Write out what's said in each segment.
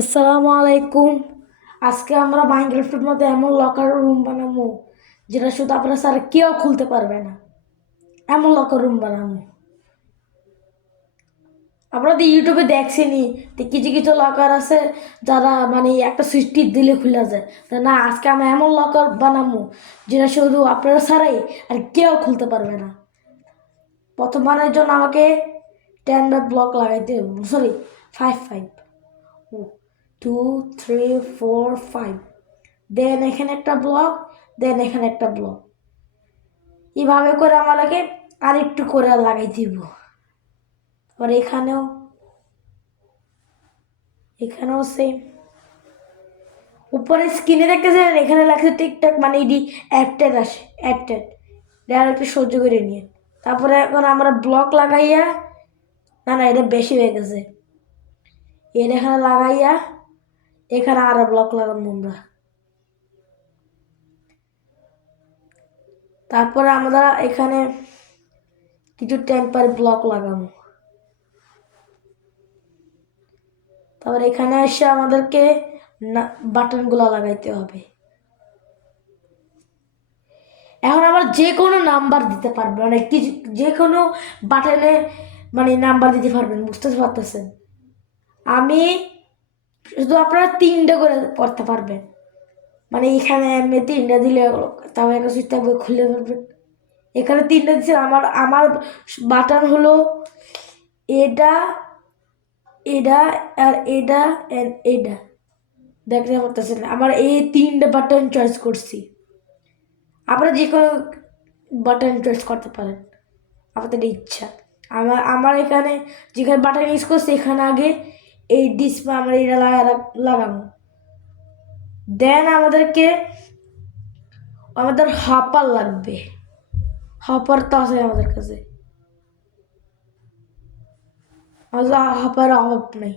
আসসালামু আলাইকুম। আজকে আমরা মাইনক্রাফটের মধ্যে এমন লকার রুম বানাবো যেটা শুধু আপনারা স্যার কেউ খুলতে পারবে না। এমন লকার রুম বানাবো। আপনারা তো ইউটিউবে দেখছেনই যে কিছু কিছু লকার আছে যারা মানে একটা সুইচ টিপ দিলে খুলে যায়। তা না, আজকে আমরা এমন লকার বানাবো যেটা শুধু আপনারা ছাড়াই আর কেউ খুলতে পারবে না। প্রথম বানানোর জন্য আমাকে 10 ব্লক লাগাইতে হবে, সরি 5 2 3 4 5, দেন এখানে একটা ব্লক, দেন এখানে একটা ব্লক। এইভাবে করে আমাকে আরেকটু করে লাগাই দিব। তারপর এখানেও এখানেও সেম। উপরে স্ক্রিনে দেখতেছেন এখানে লাগছে টিকটক, মানে এটি অ্যাডটেড আসে, অ্যাডটেড। এটা একটু সহ্য করে নিয়ে তারপরে এখন আমরা ব্লক লাগাইয়া, না না এটা বেশি হয়ে গেছে, এর এখানে লাগাইয়া এখানে আরো ব্লক লাগাবো আমরা। তারপরে আমরা এখানে কিছু টেম্পারি ব্লক লাগাবো। তারপর এখানে এসে আমাদেরকে বাটনগুলো লাগাইতে হবে। এখন আমরা যে কোনো নাম্বার দিতে পারবেন, মানে কি, যে কোনো বাটনে মানে নাম্বার দিতে পারবেন, বুঝতে পারতেছেন। আমি শুধু আপনারা 3টে করে করতে পারবেন, মানে এখানে এমনি 3টে দিলে তাও একটা সুইচ থাকবে, খুলে পারবেন। এখানে 3টে দিচ্ছে। আমার আমার বাটন হলো এটা, এটা, আর এটা, এন্ড এটা। দেখতে পারতেছেন আমার এই 3টে বাটন চয়েস করছি। আপনারা যে কোনো বাটন চয়েস করতে পারেন আপনাদের ইচ্ছা। আমার আমার এখানে যেখানে বাটন ইউজ করছি এখানে আগে এই ডিসপ্লে আমরা এটা লাগাবো। দেন আমাদের হপার লাগবে। হপার তো আছে আমাদের কাছে, আমাদের হপার অভাব নেই,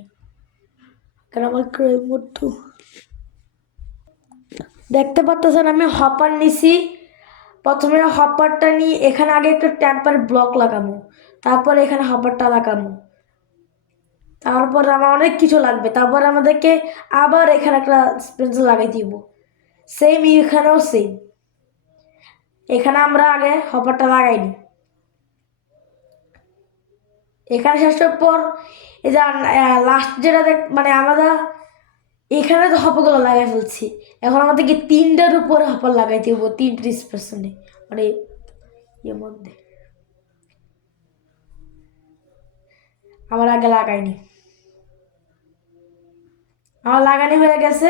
কারণ আমার মধ্যে দেখতে পাচ্ছেন আমি হপার নিছি। প্রথমে হপারটা নিয়ে এখানে আগে একটা টেম্পার ব্লক লাগাবো, তারপর এখানে হপারটা লাগাবো। তারপর আমার অনেক কিছু লাগবে। তারপর আমাদেরকে আবার এখানে একটা পেন্সিল লাগাই দিব। সেম এখানেও সেম। এখানে আমরা আগে হপারটা লাগাইনি। এখানে শেষের পর এই যে লাস্ট যেটা মানে আমরা এখানে তো হপারগুলো লাগাই ফেলছি। এখন আমাদেরকে 3টার উপরে হপার লাগাই দিব, 3টে স্পেশনে, মানে এর মধ্যে আমার আগে লাগাইনি। আমার লাগানি হয়ে গেছে।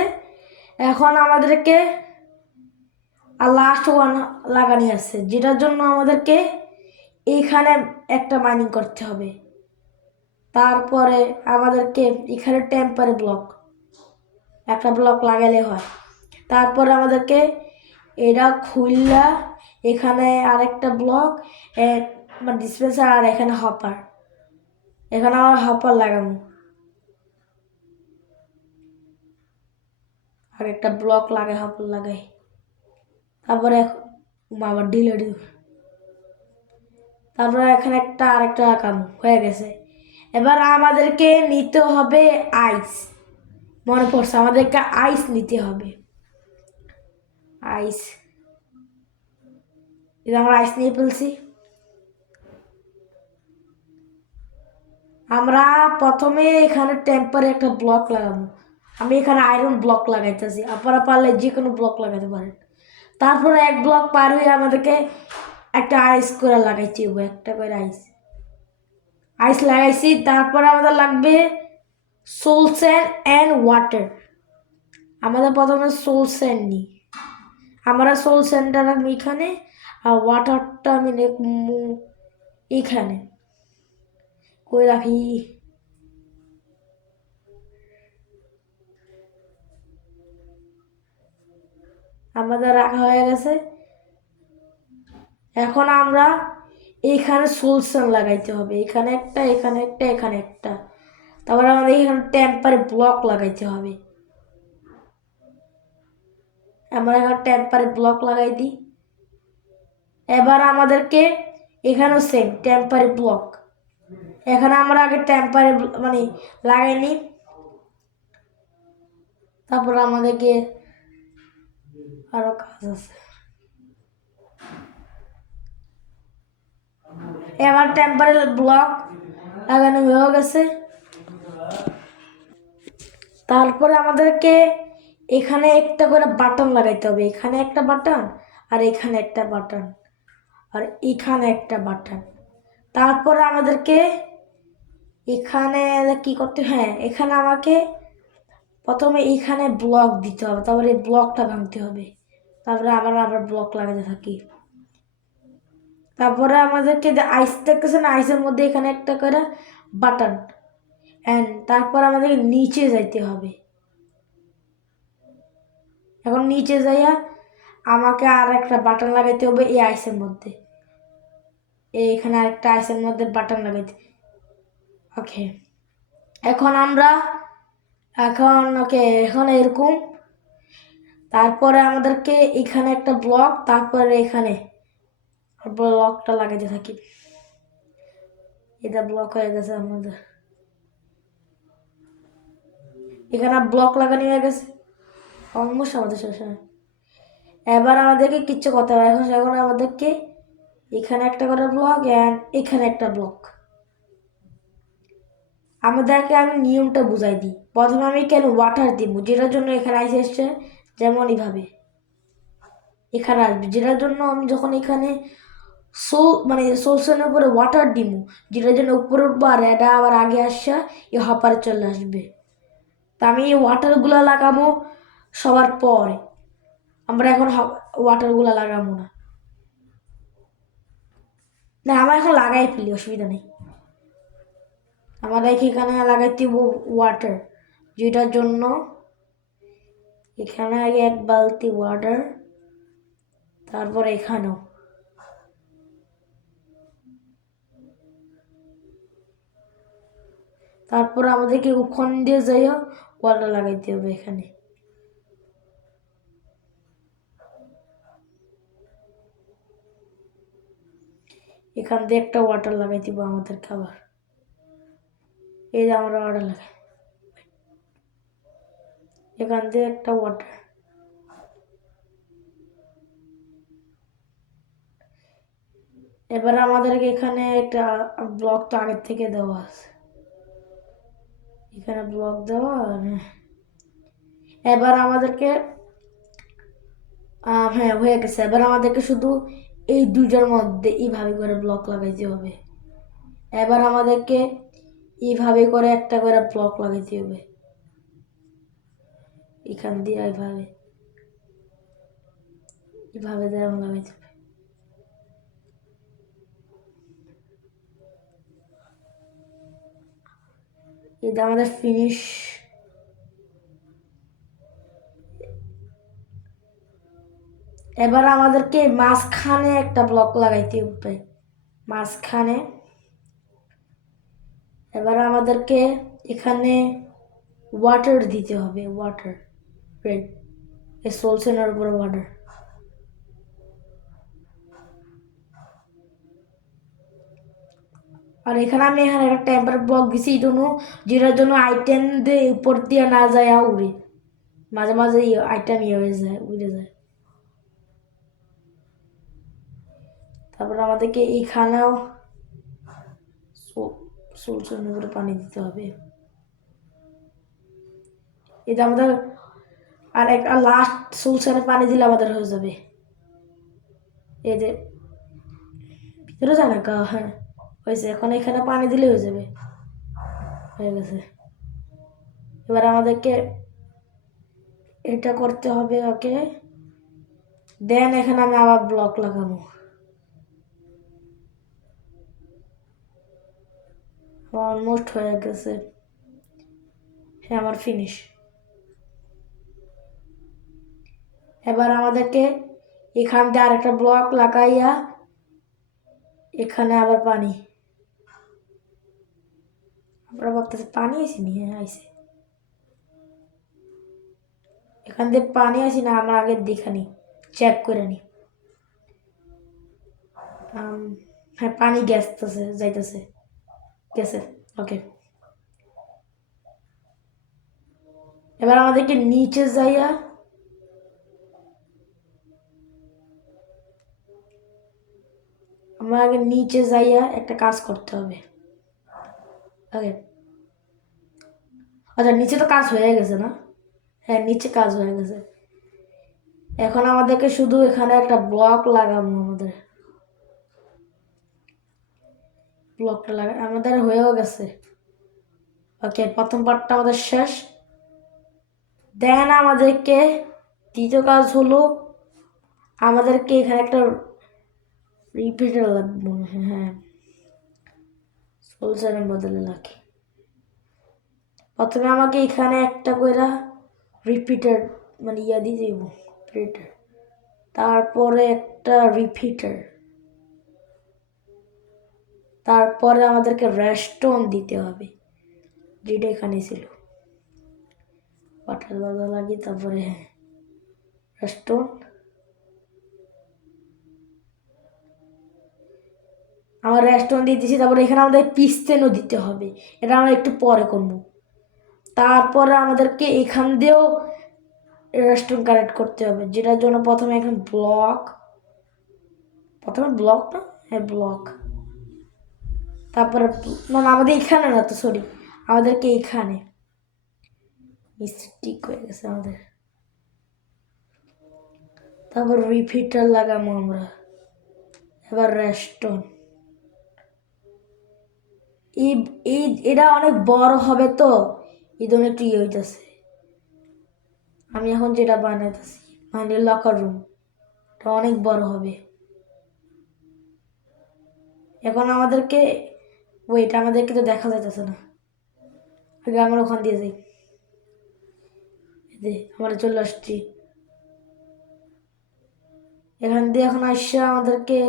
এখন আমাদেরকে আর লাস্ট ওয়ান লাগানি আছে, যেটার জন্য আমাদেরকে এইখানে একটা মাইনিং করতে হবে। তারপরে আমাদেরকে এখানে টেম্পারি ব্লক একটা ব্লক লাগালে হয়। তারপরে আমাদেরকে এটা খুললা এখানে আরেকটা ব্লক, মানে ডিসপেন্সার, আর এখানে হপার। এখানে আমার হপার লাগাবো, আর একটা ব্লক লাগাই, হপার লাগাই। তারপরে আবার ডিলেট, তারপরে এখানে একটা আরেকটা কাম হয়ে গেছে। এবার আমাদেরকে নিতে হবে আইস। মনে পড়ছে, আমাদেরকে আইস নিতে হবে। আইস, এটা আমরা আইস নিয়ে ফেলছি। আমরা প্রথমে এখানে টেম্পারে একটা ব্লক লাগাবো। আমি এখানে আয়রন ব্লক লাগাইতেছি, আপনারা পারলে যে কোনো ব্লক লাগাতে পারেন। তারপরে এক ব্লক পার হয়ে আমাদেরকে একটা আইস করে লাগাইতে হবে, একটা করে আইস। আইস লাগাইছি। তারপরে আমাদের লাগবে সোল স্যান্ড অ্যান্ড ওয়াটার। আমাদের প্রথমে সোল স্যান্ড নিই। আমরা সোল স্যান্ডটা রাখবো এখানে, আর ওয়াটারটা আমি রাখবো এখানে। কই রাখি, আমাদের রাখা হয়ে গেছে। এখন আমরা এইখানে সোল স্যান্ড লাগাইতে হবে, এখানে একটা, এখানে একটা, এখানে একটা। তারপরে আমাদের এখানে টেম্পারে ব্লক লাগাইতে হবে। আমরা এখানে টেম্পারে ব্লক লাগাই দিই। এবার আমাদেরকে এখানেও সেম টেম্পারি ব্লক। এখানে আমরা আগে টেম্পারি মানে লাগাই নিই। তারপর আমাদেরকে আরো কাজ আছে। এবার টেম্পারেল ব্লক লাগানো হয়ে গেছে। তারপরে আমাদেরকে এখানে একটা করে বাটন লাগাইতে হবে, এখানে একটা বাটন আর এখানে একটা বাটন আর এখানে একটা বাটন। তারপরে আমাদেরকে এখানে কি করতে, হ্যাঁ এখানে আমাকে প্রথমে এইখানে ব্লক দিতে হবে, তারপরে এই ব্লকটা ভাঙতে হবে, তারপরে আবার ব্লক লাগাতে থাকি। তারপরে আমাদেরকে যে আইস দেখতেছে না, আইসের মধ্যে এখানে একটা করে বাটন, অ্যান্ড তারপর আমাদেরকে নিচে যাইতে হবে। এখন নিচে যাইয়া আমাকে আর একটা বাটন লাগাইতে হবে এই আইসের মধ্যে, এইখানে আরেকটা আইসের মধ্যে বাটন লাগাইতে। ওকে এখন এখন এরকম। তারপরে আমাদেরকে এখানে একটা ব্লক, তারপরে এখানে ব্লকটা লাগাইতে থাকি। এটা ব্লক হয়ে গেছে আমাদের, এখানে ব্লক লাগানো হয়ে গেছে অলমোস্ট আমাদের শেষ। এবার আমাদেরকে কিচ্ছু করতে হবে, এখন আমাদেরকে এখানে একটা করে ব্লক অ্যান্ড এখানে একটা ব্লক। আমাদেরকে আমি নিয়মটা বুঝাই দিই। প্রথমে আমি কেন ওয়াটার দিব, যেটার জন্য এখানে আইসে এসছে, যেমন এইভাবে এখানে আসবে, যেটার জন্য আমি যখন এখানে সোলসেনের উপরে ওয়াটার দিব, যেটার জন্য উপরে উঠবো আর এটা আবার আগে আসছে এই হপারে চলে আসবে। তা আমি এই ওয়াটারগুলো লাগাবো সবার পরে, আমরা এখন ওয়াটারগুলো লাগাবো না। না আমরা এখন লাগাই ফেলি, অসুবিধা নেই। আমাদের এখানে লাগাইতে ওয়াটার, যেটার জন্য এখানে আগে এক বালতি ওয়াটার, তারপর এখানেও। তারপর আমাদেরকে ওখান দিয়ে যাইয়া ওয়াটার লাগাইতে হবে এখানে। এখান দিয়ে একটা ওয়াটার লাগাই দিব আমাদের খাবার, এই যে আমরা ওয়াটার লাগাই, এখান দিয়ে একটা ওয়াটার। এবার আমাদেরকে এখানে একটা ব্লক তো আগের থেকে দেওয়া আছে, এখানে ব্লক দেওয়া। এবার আমাদেরকে হ্যাঁ হয়ে গেছে। এবার আমাদেরকে শুধু এই দুইটার মধ্যে এইভাবে করে ব্লক লাগাইতে হবে। এবার আমাদেরকে এইভাবে করে একটা করে ব্লক লাগাইতে হবে, এখান দিয়ে এইভাবে এইভাবে দেওয়া লাগাইতে হবে। এটা আমাদের ফিনিশ। এবার আমাদেরকে মাঝখানে একটা ব্লক লাগাইতে হবে, মাঝখানে। এবার আমাদেরকে এখানে ওয়াটার দিতে হবে, ওয়াটার রেড এই সোলসেনের উপরে ওয়াটার। আর এখানে আমি একটা টেম্পার ব্লক দিছি এই জন্য, যেটার জন্য আইটেম দিয়ে উপর দিয়ে না যায় উড়ে, মাঝে মাঝে আইটেম ইয়ে হয়ে যায়, উড়ে যায়। তারপর আমাদেরকে এইখানেও সোলসেনের উপরে পানি দিতে হবে। এটা আমাদের আর একটা লাস্ট সোলসেনে পানি দিলে আমাদের হয়ে যাবে। এই যে ভিতরে যায় না হ্যাঁ হয়েছে, এখন এখানে পানি দিলে হয়ে যাবে, হয়ে গেছে। এবার আমাদেরকে এটা করতে হবে। ওকে দেন এখানে আমি আবার ব্লক লাগাবো। অলমোস্ট হয়ে গেছে, হ্যাঁ আমার ফিনিশ। এবার আমাদেরকে এখান দিয়ে আরেকটা ব্লক লাগাইয়া এখানে আবার পানি, আমরা ভাবতেছি পানি আসেনি, হ্যাঁ আইসে। এখান দিয়ে পানি আসি না, আমার আগে দেখে নি, চেক করে নি। হ্যাঁ পানি গেছতেছে, যাইতেছে, গেছে। ওকে এবার আমাদেরকে নিচে যাইয়া আমরা আগে নিচে যাইয়া একটা কাজ করতে হবে। ওকে, আচ্ছা নিচে তো কাজ হয়ে গেছে না? হ্যাঁ নিচে কাজ হয়ে গেছে। এখন আমাদেরকে শুধু এখানে একটা ব্লক লাগাবো। ব্লকটা আমাদের হয়েও গেছে। ওকে, প্রথম পার্টটা আমাদের শেষ। দেন আমাদেরকে দ্বিতীয় কাজ হলো আমাদেরকে এখানে একটা রিপিটার লাগবে। হ্যাঁ, সোলজারের বদলে লাগে। প্রথমে আমাকে এখানে একটা করে রিপিটার মানে দিয়ে দেব, রিপিটার। তারপরে একটা রিপিটার, তারপরে আমাদেরকে রেস্টোন দিতে হবে, যেটা এখানে ছিল। পাটার বাধা লাগে, তারপরে হ্যাঁ রেস্টোন। আমার রেস্টোন দিয়ে দিয়েছি। তারপরে এখানে আমাদের পিস্তেনও দিতে হবে, এটা আমরা একটু পরে করবো। তারপরে আমাদেরকে এখান দিয়েও রেস্টোন কানেক্ট করতে হবে, যেটার জন্য প্রথমে এখানে ব্লক, প্রথমে ব্লক না, হ্যাঁ ব্লক। তারপরে না আমাদের এখানে না তো, সরি, আমাদেরকে এখানে মিস্টেক হয়ে গেছে আমাদের। তারপর রিপিটার লাগাবো আমরা। এবার রেস্টোন। এটা অনেক বড় হবে তো এই জন্য একটু ইয়ে হইতেছে। আমি এখন যেটা বানাইতেছি মানে লকার রুম, এটা অনেক বড় হবে। এখন আমাদেরকে ওইটা আমাদেরকে তো দেখা যাইতেছে না। আগে আমরা ওখান দিয়ে যাই, আমরা চলে আসছি এখান দিয়ে। এখন আসছে আমাদেরকে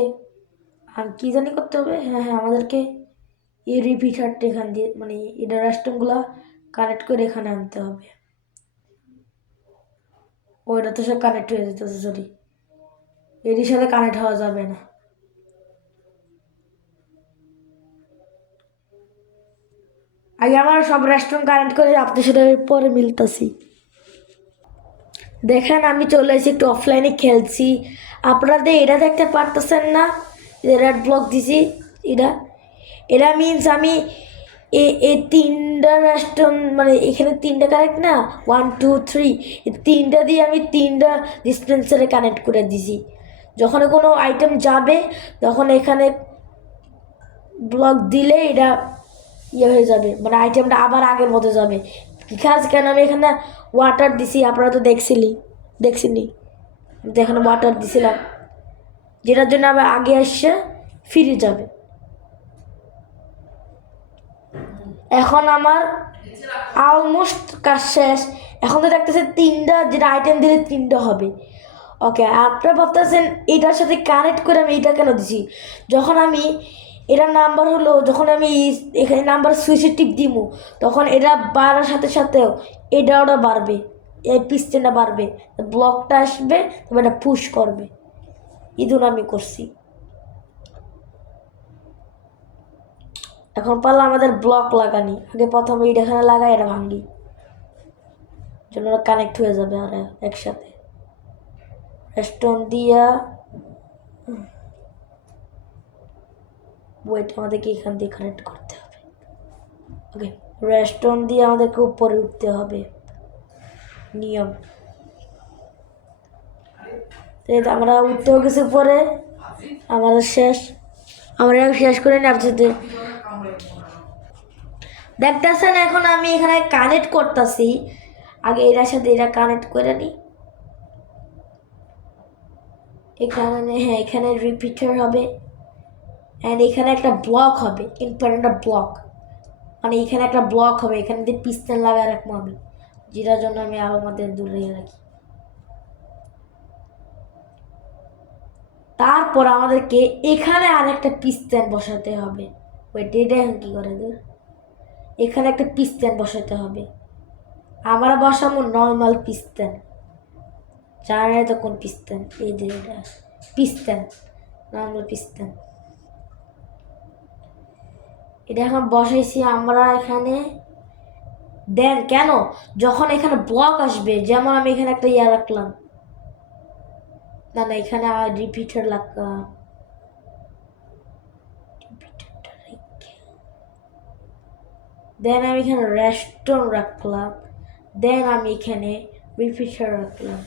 আর কি জানি করতে হবে। হ্যাঁ হ্যাঁ, আমাদেরকে এই রিপিটারটা এখান দিয়ে মানে এটা রেস্টুরেন্টগুলো কানেক্ট করে এখানে আনতে হবে। ওইটা তো সব কানেক্ট হয়ে যেতেছে, সরি এটির সাথে কানেক্ট হওয়া যাবে না। আগে আমার সব রেস্টুরেন্ট কানেক্ট করে আপনার সাথে পরে মিলতেছি। দেখেন আমি চলে এসেছি, একটু অফলাইনে খেলছি। আপনাদের এটা দেখতে পারতেছেন না, রেড ব্লক দিছি। এটা এটা মিনস আমি এই তিনটা রেস্টুরেন্ট মানে এখানে তিনটা কানেক্ট না, 1 2 3, এই তিনটা দিয়ে আমি তিনটা ডিসপেন্সারে কানেক্ট করে দিছি। যখন কোনো আইটেম যাবে তখন এখানে ব্লক দিলে এটা ইয়ে হয়ে যাবে, মানে আইটেমটা আবার আগের মতো যাবে। খাস কেন আমি এখানে ওয়াটার দিছি, আপনারা তো দেখছিনি এখানে ওয়াটার দিছিলাম, যেটার জন্য আবার আগে আসছে ফিরে যাবে। এখন আমার অলমোস্ট কাজ শেষ। এখন তো দেখতেছে তিনটা, যেটা আইটেম দিলে তিনটা হবে। ওকে, আপনারা ভাবতেছেন এটার সাথে কানেক্ট করে আমি এটা কেন দিছি। যখন আমি এটার নাম্বার হলো, যখন আমি এখানে নাম্বার সুইচে টিপ দিব তখন এটা বাড়ার সাথে সাথেও এটা ওটা বাড়বে, এই পিস্টেনটা বাড়বে, ব্লকটা আসবে, তবে এটা পুশ করবে। ইঁদুর আমি করছি। এখন পারলে আমাদের ব্লক লাগানি, আগে প্রথমে এটা এখানে লাগাই, এটা ভাঙ্গি, জন্য কানেক্ট হয়ে যাবে আর একসাথে। স্টোন দিয়া ওয়েট আমাদেরকে এখান দিয়ে কানেক্ট করতে হবে। ওকে, রেস্টোন দিয়ে আমাদেরকে উপরে উঠতে হবে, নিয়ম। আমরা উঠতেও গেছি উপরে, আমাদের শেষ। আমরা শেষ করে নিই আপনাদের দেখতেছেন। এখন আমি এখানে কানেক্ট করতেছি, আগে এটার সাথে এটা কানেক্ট করে নিই। এখানে হ্যাঁ এখানে রিপিটার হবে, অ্যান্ড এখানে একটা ব্লক হবে, ইম্পর্টেন্ট ব্লক, মানে এখানে একটা ব্লক হবে, এখানে দিয়ে পিস্টন লাগায় রাখবো আমি, যেটার জন্য আমি আমাদের দূরে রাখি। তারপর আমাদেরকে এখানে আর একটা পিস্টন বসাতে হবে। ওই ডেটা এখন কী করে দূর, এখানে একটা পিস্টন বসাতে হবে। আমরা বসাবো নর্মাল পিস্টন, জানে তো কোন পিস্টন, এই যে এটা পিস্টন, নর্মাল পিস্টন। এটা এখন বসাইছি আমরা এখানে দেন কেন যখন এখানে ব্লক আসবে, যেমন আমি এখানে একটা ইয়া রাখলাম, না না এখানে রিপিটার রাখলাম, দেন আমি এখানে রেস্টন রাখলাম, দেন আমি এখানে রিপিটার রাখলাম,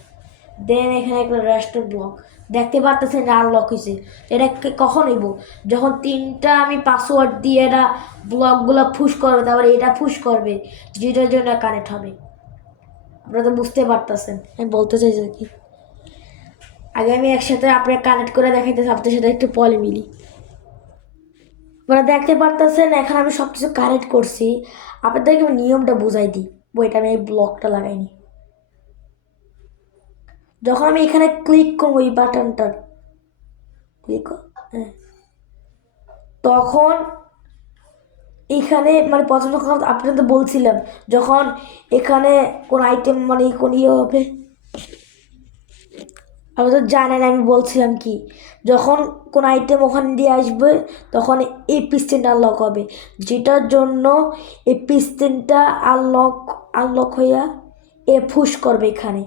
দেন এখানে একটা রেস্টন ব্লক। দেখতে পারতেছেন আনলক হয়েছে। এটা কখন হইব? যখন তিনটা আমি পাসওয়ার্ড দিয়ে এটা ব্লকগুলো পুশ করবে, তারপরে এটা পুশ করবে, যেটার জন্য কানেক্ট হবে। আপনারা তো বুঝতে পারতেছেন আমি বলতে চাইছি কি। আগে আমি একসাথে আপনার কানেক্ট করে দেখাইতেছি, আপনার সাথে একটু পরে মিলি। আপনারা দেখতে পারতেছেন এখন আমি সব কিছু কানেক্ট করছি। আপনাদেরকে আমি নিয়মটা বুঝাই দিই। বইটা আমি এই ব্লকটা লাগাইনি। যখন আমি এখানে ক্লিক করবো এই বাটনটার, ক্লিক হ্যাঁ, তখন এখানে মানে প্রথম যখন আপনাদের বলছিলাম, যখন এখানে কোন আইটেম মানে কোন ইয়ে হবে, আপনি তো জানেন আমি বলছিলাম কি, যখন কোন আইটেম ওখান দিয়ে আসবে তখন এই পিস্টেনটা আনলক হবে, যেটার জন্য এই পিস্টেনটা আনলক হইয়া এ পুশ করবে এখানে।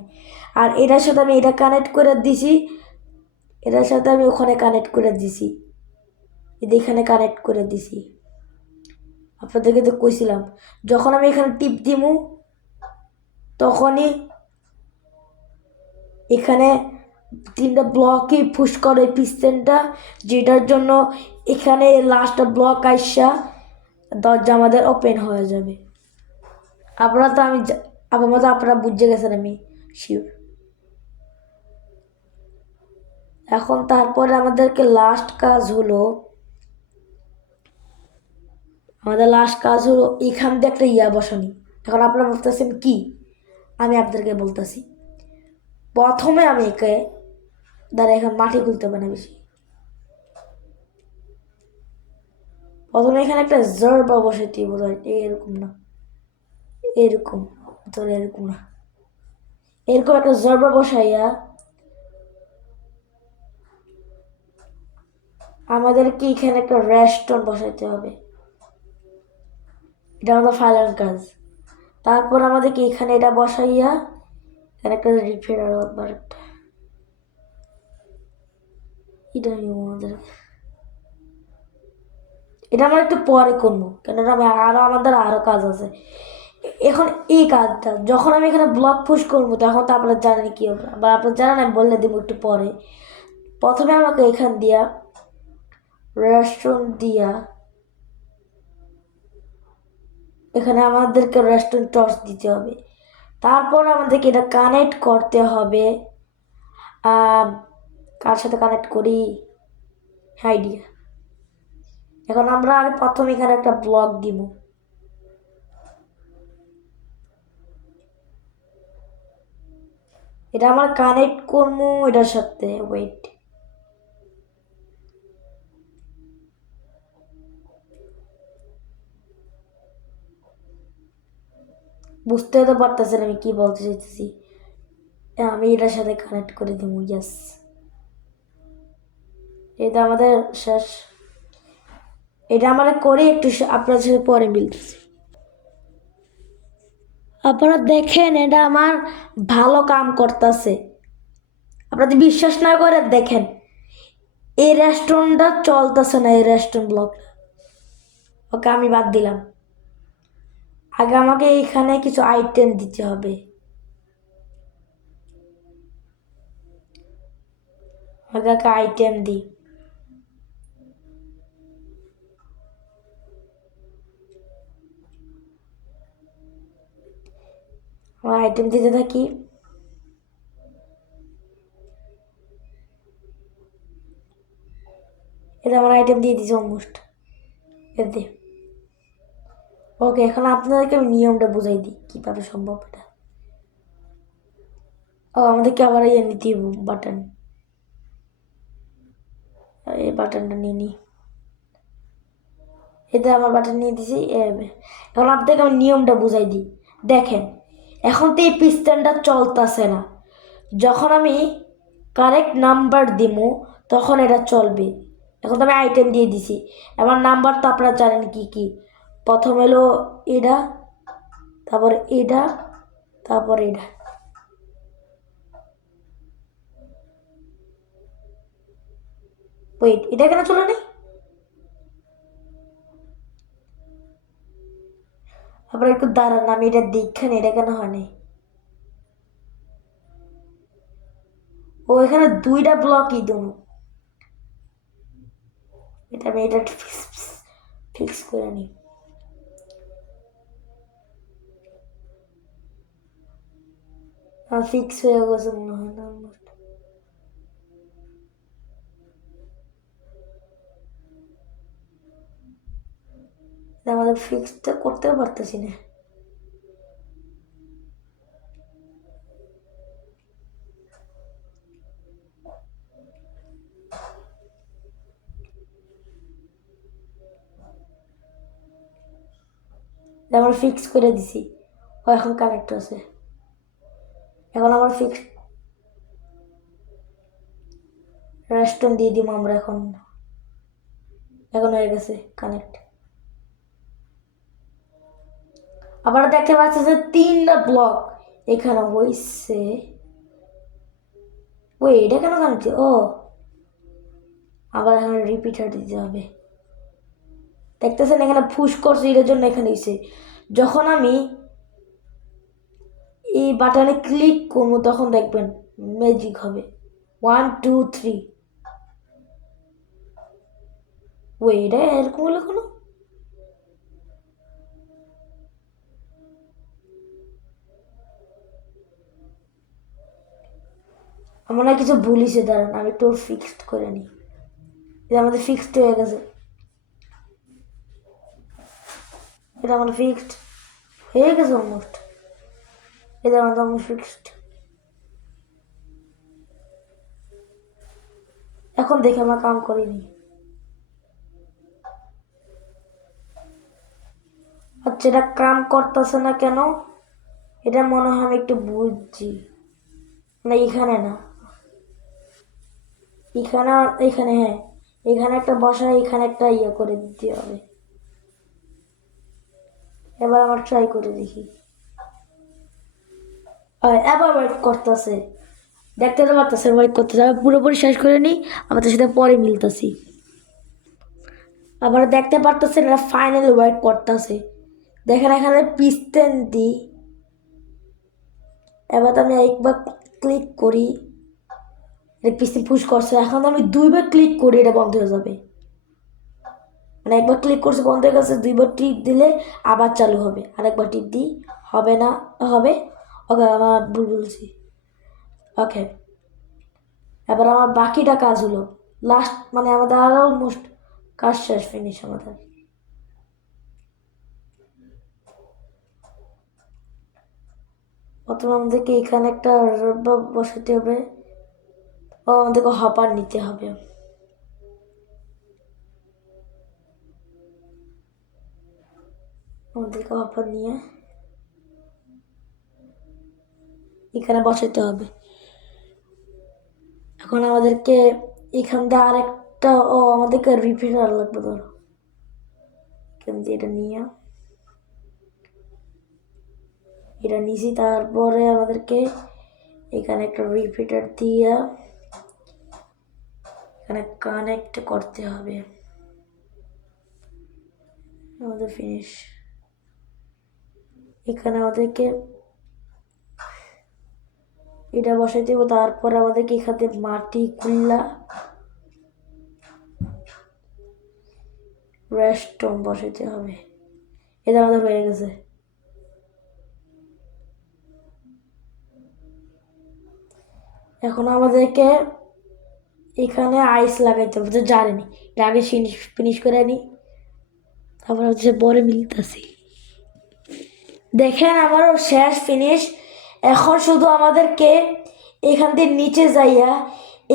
আর এটার সাথে আমি এটা কানেক্ট করে দিছি, এটার সাথে আমি ওখানে কানেক্ট করে দিছি, এখানে কানেক্ট করে দিছি। আপনাদেরকে তো কইছিলাম যখন আমি এখানে টিপ দিমু তখনই এখানে তিনটা ব্লকই পুশ করে পিস্টেনটা, যেটার জন্য এখানে লাস্ট ব্লক আইসা দরজা আমাদের ওপেন হয়ে যাবে। আপনারা তো আমি আমার মতো আপনারা বুঝে গেছেন আমি শিওর। এখন তারপরে আমাদেরকে লাস্ট কাজ হলো, এখান দিয়ে একটা ইয়া বসানি। এখন আপনারা বলতেছেন কি, আমি আপনাদেরকে বলতেছি। প্রথমে আমি একে দ্বারা এখন মাটি খুলতে পারে না বেশি, প্রথমে এখানে একটা জার্বা বসাইতে বোধ হয়, এরকম না, এরকম ধরে, এরকম না, এরকম একটা জার্বা বসাইয়া আমাদেরকে এখানে একটা রেস্টন বসাইতে হবে। এটা আমাদের ফাইনাল কাজ। তারপর আমাদেরকে এখানে এটা বসাইয়া এখানে একটা রিপেয়ার আবার একটা, এটা আমাদের, এটা আমরা একটু পরে করবো, কেন আমি আমাদের আরো কাজ আছে। এখন এই কাজটা যখন আমি এখানে ব্লক পুশ করবো তখন তো আপনারা জানেন কি হবে, বা আপনারা জানেন আমি বললে দেবো একটু পরে। প্রথমে আমাকে এখান দিয়া রেস্টুরেন্ট দিয়া এখানে আমাদেরকে রেস্টুরেন্ট টর্চ দিতে হবে। তারপর আমাদেরকে এটা কানেক্ট করতে হবে, কার সাথে কানেক্ট করি, আইডিয়া। এখন আমরা প্রথম এখানে একটা ব্লক দিব, এটা আমার কানেক্ট করবো এটার সাথে, ওয়েট, বুঝতে তো পারতেছেন আমি কি বলতে চাইতেছি। আমি এটার সাথে কানেক্ট করে দেবো, ইয়াস, এটা আমাদের শেষ। এটা আমরা করে একটু আপনার সাথে পরে মিলতেছি। আপনারা দেখেন এটা আমার ভালো কাম করতেছে। আপনারা যদি বিশ্বাস না করে দেখেন, এই রেস্টুরেন্টটা চলতেছে না, এই রেস্টুরেন্ট ব্লগটা। ওকে আমি বাদ দিলাম। আগে আমাকে এখানে কিছু আইটেম দিতে হবে। আগে আইটেম দিই, আমার আইটেম দিতে থাকি। এটা আমার আইটেম দিয়ে দিয়েছে অলমোস্ট, এতে ওকে। এখন আপনাদেরকে আমি নিয়মটা বুঝাই দিই কীভাবে সম্ভব এটা। ও আমাদেরকে আবার ইয়ে নিতে বাটন, এই বাটনটা নিয়ে নিই, এতে আমার বাটন নিয়ে দিছি। এখন আপনাদেরকে আমি নিয়মটা বুঝাই দিই। দেখেন এখন তো এই পিস্টনটা চলতেছে না, যখন আমি কারেক্ট নাম্বার দিব তখন এটা চলবে। এখন তো আমি আইটেম দিয়ে দিছি, আমার নাম্বার তো আপনারা জানেন কি কি। প্রথম এলো এটা, তারপর এটা, তারপর এটা। ওয়েট, এটা কেন চলে নেই? আবার একটু দাঁড়ান, আমি এটা দেখখানে, এটা কেন হয়নি? ও এখানে দুইটা ব্লকই দেবো। এটা আমি এটা ফিক্স করে নিই। ফিক্স হয়ে গেছে মনে হয় না। আমাদের ফিক্সটা করতেও পারতেছি না। আমরা ফিক্স করে দিছি, ও এখন কানেক্ট আছে। এখন আমার ফিক্স রেস্টুরেন্ট দিয়ে দিব আমরা এখন। এখন হয়ে গেছে কানেক্ট। আবার দেখতে পাচ্ছি যে 3টা ব্লক এখানে হয়েছে। ওই এটা কেন কানেক্ট? ও আবার এখানে রিপিটার দিতে হবে। দেখতেছেন এখানে ফুস করছে, এটার জন্য এখানে হয়েছে। যখন আমি এই বাটনে ক্লিক করবো তখন দেখবেন ম্যাজিক হবে। 1 2 3। ওই এটা এরকম হলো কোনো? আমার না কিছু ভুলিছে, দাঁড়ান আমি একটু ফিক্সড করে নিই। এটা আমাদের ফিক্সড হয়ে গেছে। এটা আমাদের ফিক্সড হয়ে গেছে অলমোস্ট। এটা আমাদের অলমোস্ট ফিক্সড। এখন দেখে আমার কাম করিনি। আচ্ছা এটা কাম করতেছে না কেন? এটা মনে হয় আমি একটু বুঝছি। না এখানে না, এখানে, এখানে হ্যাঁ, এখানে একটা বসা, এখানে একটা ইয়ে করে দিতে হবে। এবার আমার ট্রাই করে দেখি। এবার ওয়েট করতেছে, দেখতে তো পারতেছে ওয়েট করতেছে। আমি পুরোপুরি শেষ করে নিই, আমাদের সাথে পরে মিলতেছি। আবার দেখতে পারতেছেন এরা ফাইনাল ওয়েট করতেছে। দেখেন এখানে পিস্তেন দিই। এবার আমি একবার ক্লিক করি, এটা পিস্তেন পুশ করছে। এখন আমি 2বার ক্লিক করি, এটা বন্ধ হয়ে যাবে। মানে একবার ক্লিক করছে বন্ধ হয়ে গেছে, 2বার টিপ দিলে আবার চালু হবে। আরেকবার টিপ দিই, হবে না, হবে। ওকে আমার ভুল বলছি। ওকে এবার আমার বাকিটা কাজ হলো লাস্ট, মানে আমাদের আর অলমোস্ট কাজ শেষ, ফিনিশ আমাদের। প্রথমে আমাদেরকে এখানে একটা রড বসাতে হবে, ও আমাদেরকে হপার নিতে হবে। আমাদেরকে হপার নিয়ে এখানে বসাতে হবে। এখন আমাদেরকে এখান দিয়ে আরেকটা, ও আমাদেরকে রিপিটার লাগবে। ধরো এখান দিয়ে এটা নিয়ে, এটা নিয়েছি। তারপরে আমাদেরকে এখানে একটা রিপিটার দিয়ে এখানে কানেক্ট করতে হবে। আমাদের ফিনিশ। এখানে আমাদেরকে এটা বসাই দেবো। তারপরে আমাদেরকে এখানে মাটি কুল্লা রেস্টম বসাইতে হবে। এটা আমাদের হয়ে গেছে। এখন আমাদেরকে এখানে আইস লাগাইতে হবে, তো জানেনি। এটা আগে ফিনিশ করে নিই, তারপর হচ্ছে পরে মিলতেছি। দেখেন আমারও শেষ ফিনিশ। এখন শুধু আমাদেরকে এখান থেকে নিচে যাইয়া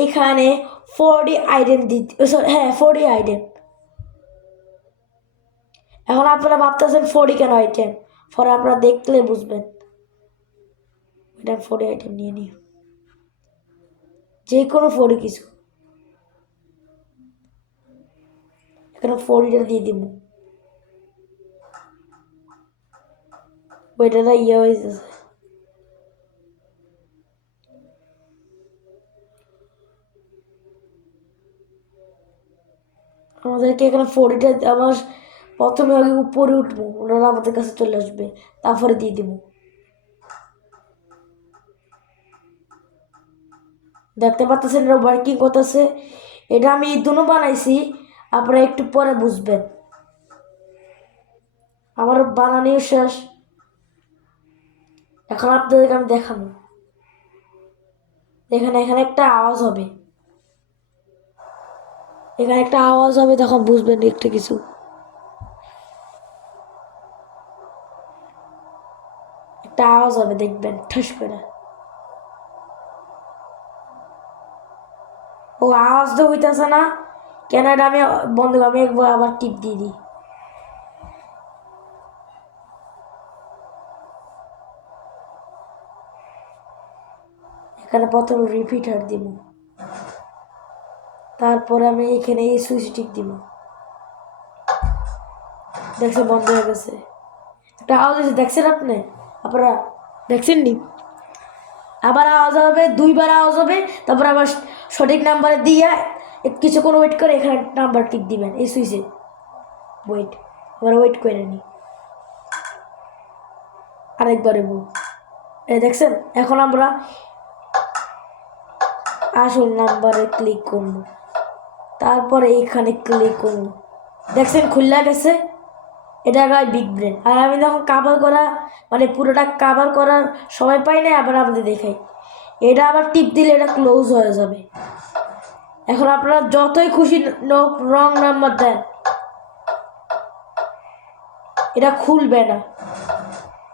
এখানে 4D আইটেম দিতে, হ্যাঁ 4D আইটেম। এখন আপনারা ভাবতেছেন 4D কেন আইটেম, পরে আপনারা দেখলে বুঝবেন। এটা 4D আইটেম নিয়ে নিই, যে কোনো 4D কিছু। এখানে 4Dটা দিয়ে দিব। ওইটা ইয়ে হয়েছে। আমাদেরকে এখানে 40টা আমার প্রথমে আগে উপরে উঠবো, ওনারা আমাদের কাছে চলে আসবে, তারপরে দিয়ে দিব। দেখতে পাচ্ছেন এটা ওয়ার্কিং করতেছে। এটা আমি দুনো বানাইছি, আপনারা একটু পরে বুঝবেন। আমার বানানোও শেষ, এখন আপনাদেরকে আমি দেখাবো। এখানে এখানে একটা আওয়াজ হবে, এখানে একটা আওয়াজ হবে, তখন বুঝবেন একটু কিছু। একটা আওয়াজ হবে, দেখবেন ঠাস করে। ও আওয়াজ তো হইতেছে না কেন, এটা আমি বন্ধ, আমি একবার আবার টিপ দিয়ে দিই। এখানে প্রথমে রিপিটার দিব, তারপরে আমি এখানে এই সুইচ টিপ দিব। দেখছেন বন্ধ হয়ে গেছে। একটা আওয়াজ হয়েছে, দেখছেন আপনি, আপনারা দেখছেন নি? আবার আওয়াজ হবে, দুইবার আওয়াজ হবে, তারপর আবার সঠিক নাম্বারে দিয়ে কিছুক্ষণ ওয়েট করে এখানে নাম্বার টিপ দিবেন এই সুইচে। ওয়েট, আবার ওয়েট করে নি, আরেকবারে এই দেখছেন। এখন আমরা আসল নাম্বারে ক্লিক করব, তারপরে এইখানে ক্লিক করব। দেখছেন খুললা গেছে। এটা হয় বিগ ব্রেন। আর আমি যখন কাভার করা মানে পুরোটা কাভার করার সময় পাই না, আবার আমাদের দেখাই। এটা আবার টিপ দিলে এটা ক্লোজ হয়ে যাবে। এখন আপনারা যতই খুশি রং নাম্বার দেন, এটা খুলবে না।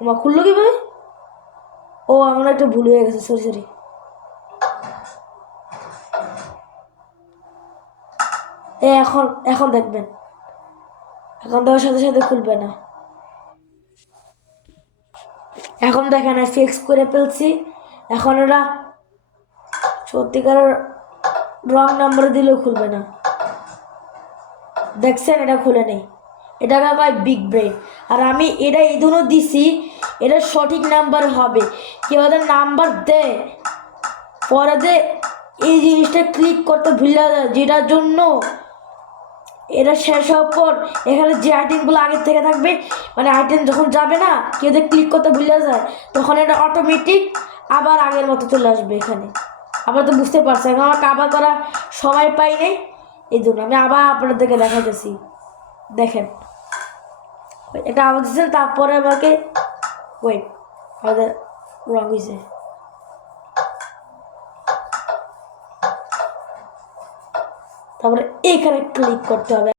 আমার খুললো কীভাবে? ও আমার একটা ভুল হয়ে গেছে, সরি সরি। এখন এখন দেখবেন, এখন দেওয়ার সাথে সাথে খুলবে না। এখন দেখেন ফিক্স করে ফেলছি। এখন ওরা সত্যিকারের রং নাম্বার দিলেও খুলবে না। দেখছেন এটা খুলে নেই। এটাকে আমার বিগ ব্রেন। আর আমি এটা এই দুটো দিছি, এটা সঠিক নাম্বার হবে। কেউ ওদের নাম্বার দেয় পরে দে এই জিনিসটা ক্লিক করতে ভুলে যায়, যেটার জন্য এটা শেষ হওয়ার পর এখানে যে আইটেমগুলো আগের থেকে থাকবে, মানে আইটেম যখন যাবে না, কেউ যদি ক্লিক করতে ভুলে যায়, তখন এটা অটোমেটিক আবার আগের মতো চলে আসবে এখানে। আবার তো বুঝতে পারছেন, এখন আমার কাভার করা সময় পাই নাই, এই জন্য আমি আবার আপনাদেরকে দেখাতেছি। দেখেন এটা আওয়াজ দিচ্ছেন, তারপরে আমাকে ওয়েট, আমাদের রং হয়েছে। তারপরে এখানে ক্লিক করতে হবে।